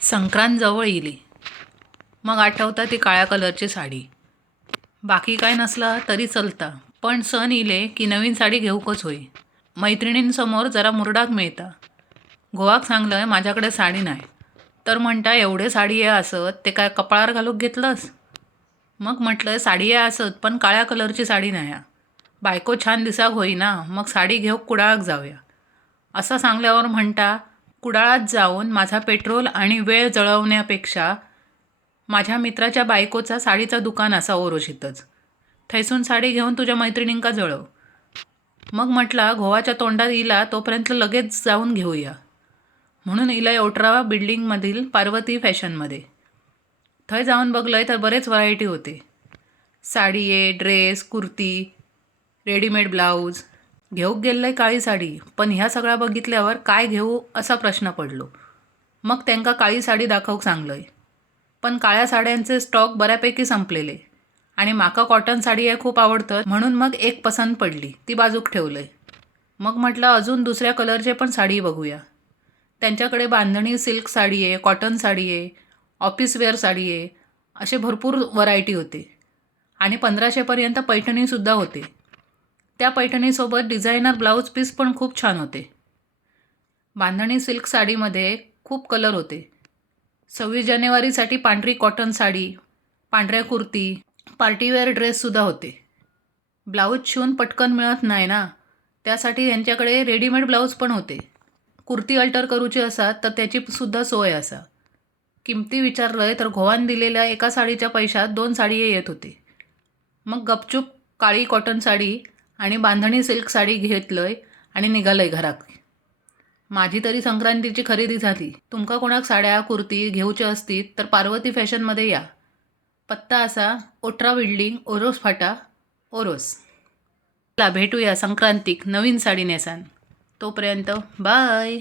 संक्रांत जवळ येईल मग आठवता ती काळ्या कलरची साडी. बाकी काय नसला तरी चलता, पण सण इले की नवीन साडी घेऊकच होई. मैत्रिणींसमोर जरा मुरडाक मिळता. घोवाक सांगलंय माझ्याकडे साडी नाही, तर म्हणता एवढे साडी आहे असत ते काय कपाळावर घालूक घेतलंस. मग म्हटलं साडी आहे असत पण काळ्या कलरची साडी नाही. बायको छान दिसाक होई ना, मग साडी घेऊक कुडाळाक जाऊया. असं सांगल्यावर म्हणता कुडाळात जाऊन माझा पेट्रोल आणि वेळ जळवण्यापेक्षा माझ्या मित्राच्या बायकोचा साडीचा दुकान असा ओरोशीतच, थैसून साडी घेऊन तुझ्या मैत्रिणींका जळव. मग म्हटला घोवाच्या तोंडात इला तोपर्यंत लगेच जाऊन घेऊया. म्हणून इला 18व्या बिल्डिंगमधील पार्वती फॅशनमध्ये. थंय जाऊन बघलंय तर बरेच व्हरायटी होते. साडी आहे, ड्रेस, कुर्ती, रेडीमेड ब्लाऊज. घेऊक गेलंय काळी साडी, पण ह्या सगळ्या बघितल्यावर काय घेऊ असा प्रश्न पडलो. मग त्यांका काळी साडी दाखवूक सांगलंय, पण काळ्या साड्यांचे स्टॉक बऱ्यापैकी संपलेले आणि माका कॉटन साडी आहे खूप आवडतं, म्हणून मग एक पसंत पडली ती बाजूक ठेवलंय. मग म्हटलं अजून दुसऱ्या कलरचे पण साडी बघूया. त्यांच्याकडे बांधणी सिल्क साडी आहे, कॉटन साडी आहे, ऑफिस वेअर साडी आहे, असे भरपूर व्हरायटी होते. आणि 1500पर्यंत पैठणीसुद्धा होते. त्या पैठणीसोबत डिझायनर ब्लाऊज पीस पण खूप छान होते. बांधणी सिल्क साडीमध्ये खूप कलर होते. 26 जानेवारीसाठी पांढरी कॉटन साडी, पांढऱ्या कुर्ती, पार्टीवेअर ड्रेससुद्धा होते. ब्लाऊज शिवून पटकन मिळत नाही ना, त्यासाठी यांच्याकडे रेडीमेड ब्लाऊज पण होते. कुर्ती अल्टर करूची असा तर त्याची सुद्धा सोय असा. किमती विचारलंय तर घोवान दिलेल्या एका साडीच्या पैशात 2 साडी येत होते. मग गपचूप काळी कॉटन साडी आणि बांधणी सिल्क साडी घेतलंय आणि निघालंय घरात. माझी तरी संक्रांतीची खरेदी झाली. तुमका कोणाक साड्या कुर्ती घेऊच्या असतील तर पार्वती फॅशनमध्ये या. पत्ता असा 18 बिल्डिंग, ओरोस फाटा, ओरोस. चला भेटूया संक्रांतीक नवीन साडी नेसान. तोपर्यंत बाय.